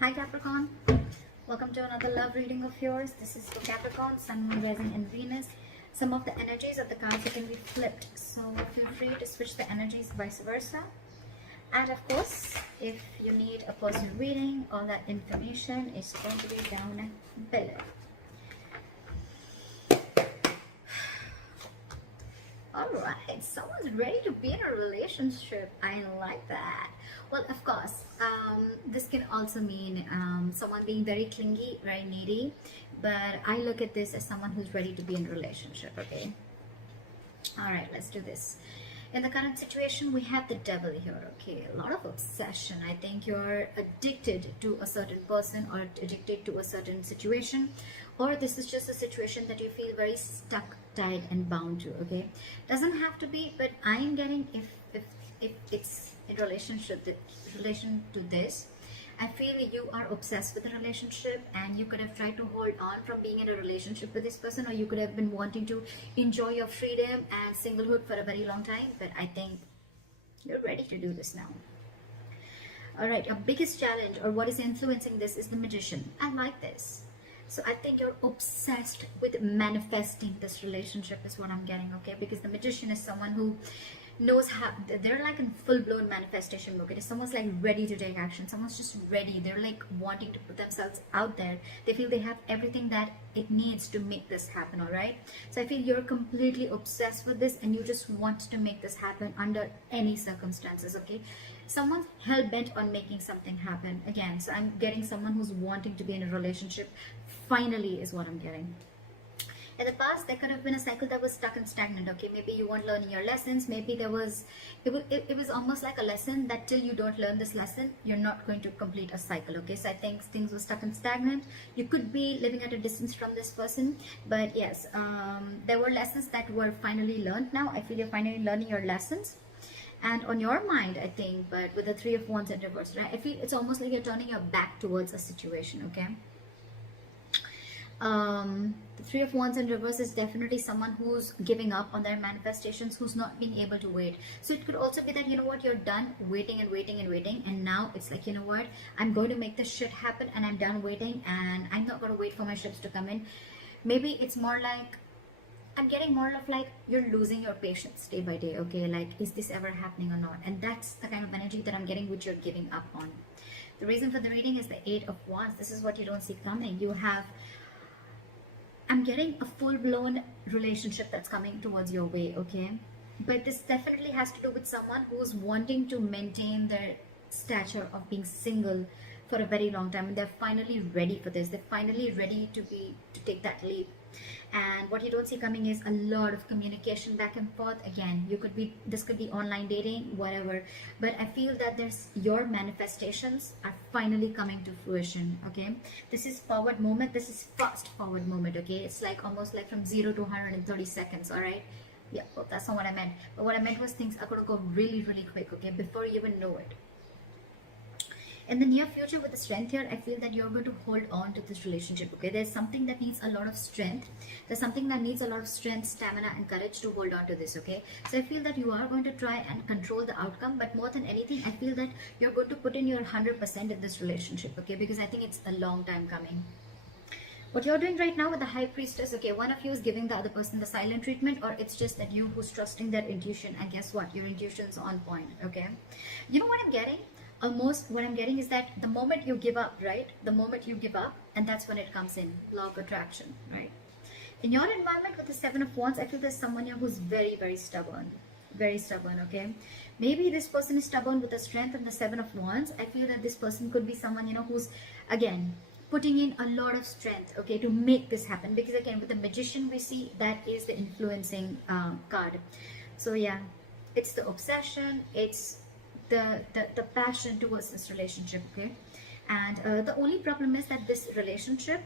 Hi Capricorn, welcome to another love reading of yours. This is for Capricorn, Sun, Moon, Rising and Venus. Some of the energies of the cards can be flipped, so feel free to switch the energies vice versa. And of course, if you need a personal reading, all that information is going to be down below. Alright, someone's ready to be in a relationship. I like that. Well, of course, this can also mean someone being very clingy, very needy. But I look at this as someone who's ready to be in a relationship, okay? Alright, let's do this. In the current situation, we have the devil here, okay? A lot of obsession. I think you're addicted to a certain person or addicted to a certain situation, or this is just a situation that you feel very stuck, tied and bound to, okay? Doesn't have to be, but I am getting if it's in relation to this, I feel you are obsessed with the relationship and you could have tried to hold on from being in a relationship with this person, or you could have been wanting to enjoy your freedom and singlehood for a very long time, but I think you're ready to do this now. Alright, your biggest challenge or what is influencing this is the Magician. I like this. So I think you're obsessed with manifesting this relationship is what I'm getting, okay? Because the Magician is someone who knows how, they're like in full-blown manifestation mode. It is someone's like ready to take action. Someone's just ready. They're like wanting to put themselves out there. They feel they have everything that it needs to make this happen, all right? So I feel you're completely obsessed with this and you just want to make this happen under any circumstances, okay? Someone's hell-bent on making something happen again. So I'm getting someone who's wanting to be in a relationship finally is what I'm getting. In the past, there could have been a cycle that was stuck and stagnant, okay? Maybe you weren't learning your lessons. Maybe there was, it was almost like a lesson that till you don't learn this lesson, you're not going to complete a cycle, okay? So I think things were stuck and stagnant. You could be living at a distance from this person, but yes, there were lessons that were finally learned now. I feel you're finally learning your lessons. And on your mind, I think, but with the Three of Wands in reverse, right? I feel it's almost like you're turning your back towards a situation, okay? The Three of Wands in reverse is definitely someone who's giving up on their manifestations, who's not being able to wait. So it could also be that, you know what, you're done waiting and waiting and waiting, and now it's like, you know what, I'm going to make this shit happen and I'm done waiting and I'm not going to wait for my ships to come in. Maybe it's more like, I'm getting more of like you're losing your patience day by day, okay? Like, is this ever happening or not? And that's the kind of energy that I'm getting, which you're giving up on. The reason for the reading is the Eight of Wands. This is what you don't see coming. You have, I'm getting a full-blown relationship that's coming towards your way, okay? But this definitely has to do with someone who's wanting to maintain their stature of being single for a very long time, and they're finally ready for this. They're finally ready to take that leap. And what you don't see coming is a lot of communication back and forth. Again, this could be online dating, whatever, but I feel that your manifestations are finally coming to fruition, okay? This is forward moment. This is fast forward moment, okay? It's like almost like from 0 to 130 seconds, all right? Yeah, well, that's not what I meant. But what I meant was things are going to go really, really quick, okay? Before you even know it. In the near future with the Strength here, I feel that you're going to hold on to this relationship, okay? There's something that needs a lot of strength. There's something that needs a lot of strength, stamina and courage to hold on to this, okay? So I feel that you are going to try and control the outcome, but more than anything, I feel that you're going to put in your 100% in this relationship, okay? Because I think it's a long time coming. What you're doing right now with the High Priestess, okay, one of you is giving the other person the silent treatment, or it's just that you who's trusting their intuition, and guess what? Your intuition's on point, okay? You know what I'm getting? Almost what I'm getting is that the moment you give up, right? The moment you give up, and that's when it comes in, law of attraction, right? In your environment with the Seven of Wands, I feel there's someone here who's very, very stubborn, okay? Maybe this person is stubborn with the Strength and the Seven of Wands. I feel that this person could be someone, you know, who's, again, putting in a lot of strength, okay, to make this happen. Because again, with the Magician, we see that is the influencing card. So yeah, it's the obsession, it's the passion towards this relationship, okay? And the only problem is that this relationship,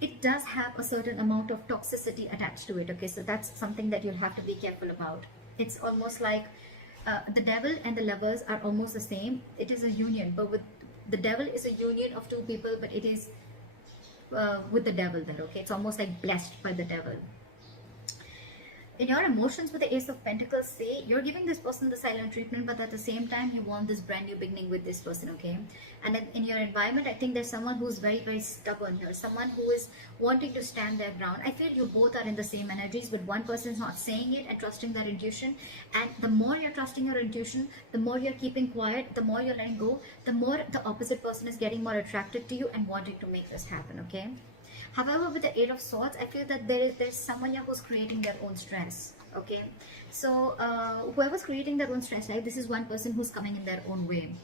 it does have a certain amount of toxicity attached to it, okay? So that's something that you'll have to be careful about. It's almost like the Devil and the Lovers are almost the same. It is a union, but with the Devil is a union of two people, but it is with the Devil there, okay? It's almost like blessed by the Devil. in your emotions with the Ace of Pentacles, say you're giving this person the silent treatment, but at the same time you want this brand new beginning with this person, okay? And then in your environment, I think there's someone who's very, very stubborn here, someone who is wanting to stand their ground. I feel you both are in the same energies, but one person's not saying it and trusting their intuition, and the more you're trusting your intuition, the more you're keeping quiet, the more you're letting go, the more the opposite person is getting more attracted to you and wanting to make this happen, okay? However, with the Eight of Swords, I feel that there's someone here who's creating their own stress, okay? So whoever's creating their own stress, right, this is one person who's coming in their own way.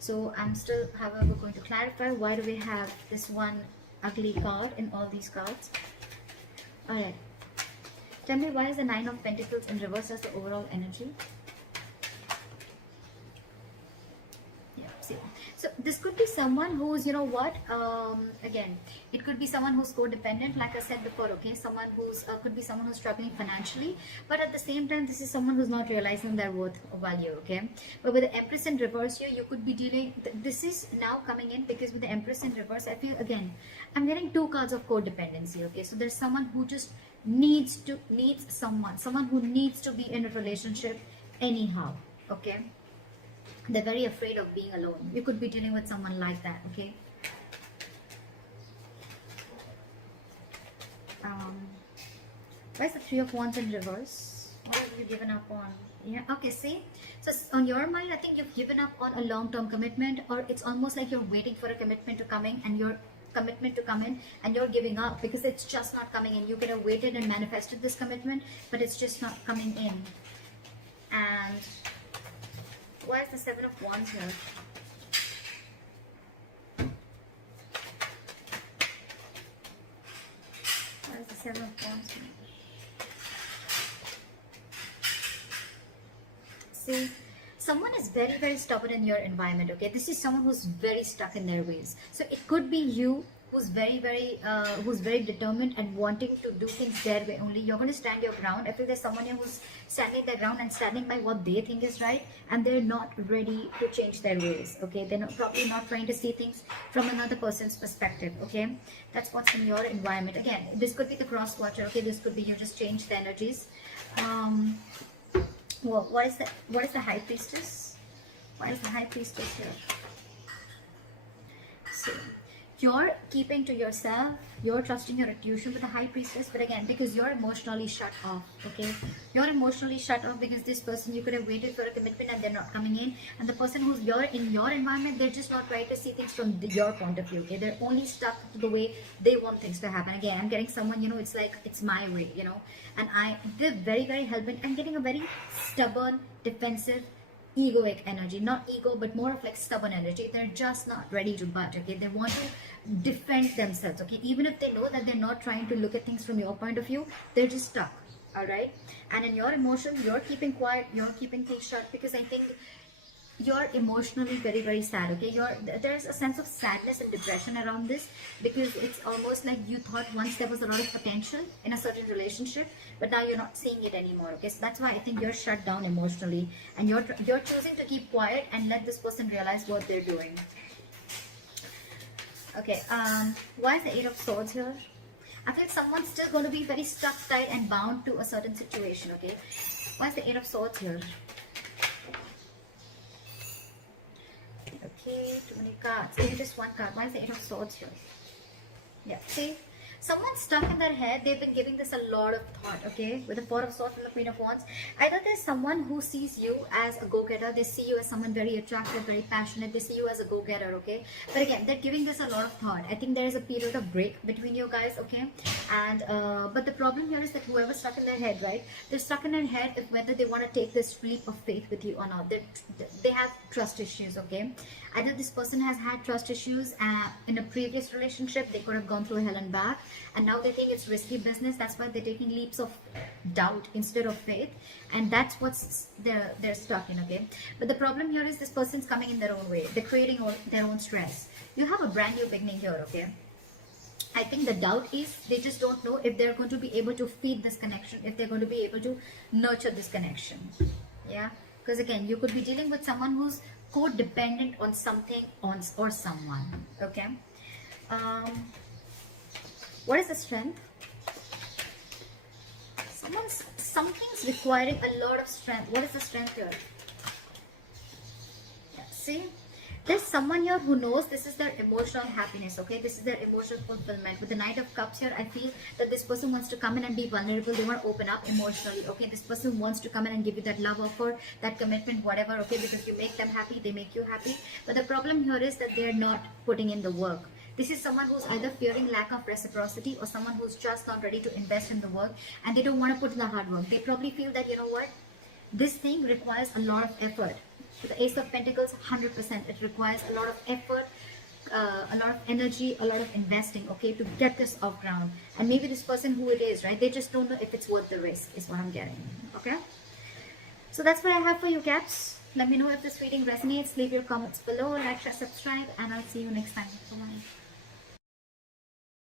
So I'm still, however, going to clarify, why do we have this one ugly card in all these cards? Alright, tell me, why is the Nine of Pentacles in reverse as the overall energy? So this could be someone who's, you know what, again, it could be someone who's codependent, like I said before, okay? Someone who's, could be someone who's struggling financially, but at the same time, this is someone who's not realizing their worth or value, okay? But with the Empress in reverse here, you could be dealing, this is now coming in because with the Empress in reverse, I feel, again, I'm getting two cards of codependency, okay? So there's someone who just needs someone who needs to be in a relationship anyhow, okay? They're very afraid of being alone. You could be dealing with someone like that, okay? Where's the Three of Wands in reverse? What have you given up on? Yeah, okay, see? So on your mind, I think you've given up on a long-term commitment, or it's almost like you're waiting for a commitment to come in, and you're giving up because it's just not coming in. You could have waited and manifested this commitment, but it's just not coming in. And why is the Seven of Wands here? Why is the Seven of Wands here? See, someone is very, very stubborn in your environment, okay? This is someone who's very stuck in their ways. So it could be you who's very determined and wanting to do things their way only. You're going to stand your ground. I feel there's someone here who's standing their ground and standing by what they think is right, and they're not ready to change their ways, okay? They're probably not trying to see things from another person's perspective, okay? That's what's in your environment. Again, this could be the cross watcher, okay? This could be you just change the energies. Well, what is the High Priestess? Why is the High Priestess here? So you're keeping to yourself, you're trusting your intuition with the High Priestess, but again, because you're emotionally shut off, okay? You're emotionally shut off because this person, you could have waited for a commitment and they're not coming in, and the person who's in your environment, they're just not trying to see things from your point of view, okay? They're only stuck to the way they want things to happen. Again, I'm getting someone, you know, it's like, it's my way, you know, and they're very, very hell-bent. I'm getting a very stubborn, defensive, egoic energy. Not ego, but more of like stubborn energy. They're just not ready to budge, okay? They want to defend themselves, okay? Even if they know that they're not trying to look at things from your point of view, they're just stuck, all right? And in your emotions, you're keeping quiet, you're keeping things shut, because I think you're emotionally very, very sad, okay? There's a sense of sadness and depression around this, because it's almost like you thought once there was a lot of potential in a certain relationship, but now you're not seeing it anymore, okay? So that's why I think you're shut down emotionally, and you're choosing to keep quiet and let this person realize what they're doing. Okay, why is the Eight of Swords here? I feel someone's still going to be very stuck, tight, and bound to a certain situation, okay? Why is the Eight of Swords here? Okay, too many cards. Maybe just one card. Why is the Eight of Swords here? Yeah, see? Someone's stuck in their head. They've been giving this a lot of thought, okay? With the Four of Swords and the Queen of Wands. Either there's someone who sees you as a go-getter. They see you as someone very attractive, very passionate. They see you as a go-getter, okay? But again, they're giving this a lot of thought. I think there is a period of break between you guys, okay? And but the problem here is that whoever's stuck in their head, right? They're stuck in their head if whether they want to take this leap of faith with you or not. They have trust issues, okay? Either this person has had trust issues in a previous relationship. They could have gone through hell and back, and now they think it's risky business. That's why they're taking leaps of doubt instead of faith, and that's what's they're stuck in, okay? But the problem here is this person's coming in their own way. They're creating their own stress. You have a brand new beginning here, okay? I think the doubt is they just don't know if they're going to be able to feed this connection, if they're going to be able to nurture this connection. Yeah, because again, you could be dealing with someone who's codependent on something or someone, okay? What is the Strength? something's requiring a lot of strength. What is the strength here? Yeah, see, there's someone here who knows this is their emotional happiness, okay? This is their emotional fulfillment. With the Knight of Cups here, I feel that this person wants to come in and be vulnerable. They want to open up emotionally, okay? This person wants to come in and give you that love offer, that commitment, whatever, okay? Because you make them happy, they make you happy. But the problem here is that they're not putting in the work. This is someone who's either fearing lack of reciprocity or someone who's just not ready to invest in the work and they don't want to put in the hard work. They probably feel that, you know what, this thing requires a lot of effort. For the Ace of Pentacles, 100%. It requires a lot of effort, a lot of energy, a lot of investing, okay, to get this off ground. And maybe this person who it is, right, they just don't know if it's worth the risk, is what I'm getting, okay? So that's what I have for you, Caps. Let me know if this reading resonates. Leave your comments below, like, share, subscribe, and I'll see you next time. Bye-bye.